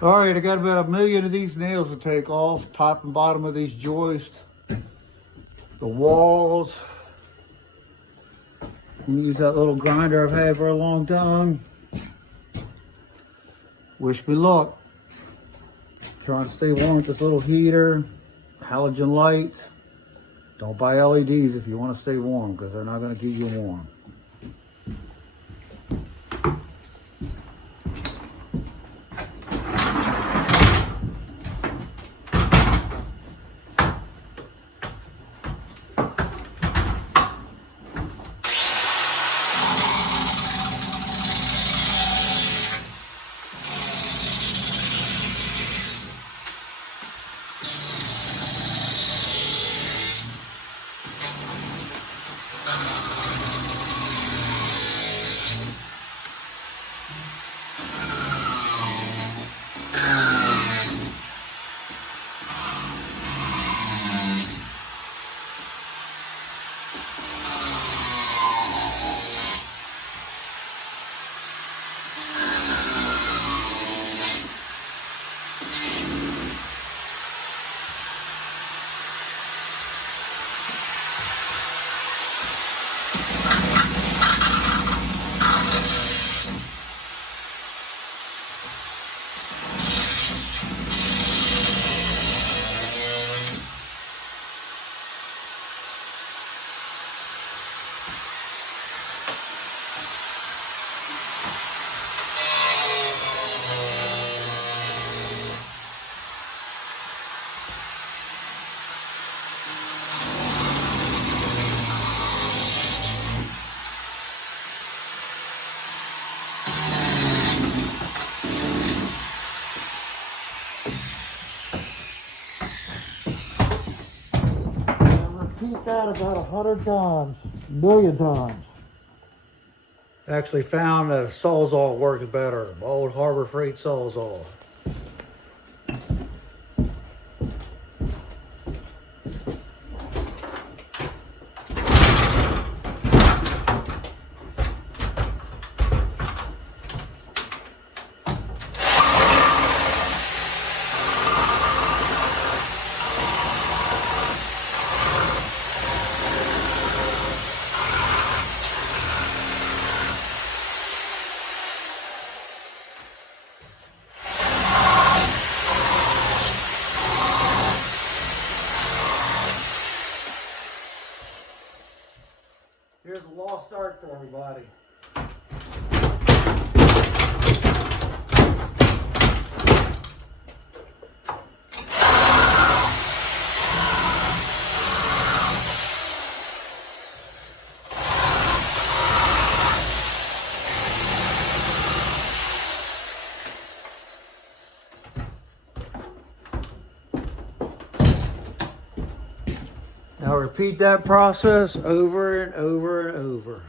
All right, I got about 1,000,000 of these nails to take off, top and bottom of these joists, the walls. Use that little grinder I've had for a long time. Wish me luck. Trying to stay warm with this little heater, halogen lights. Don't buy LEDs if you want to stay warm, because they're not going to keep you warm. Repeat that about 100 times, a million times. Actually found that a Sawzall works better. Old Harbor Freight Sawzall. Here's a lost art for everybody. Now repeat that process over and over and over.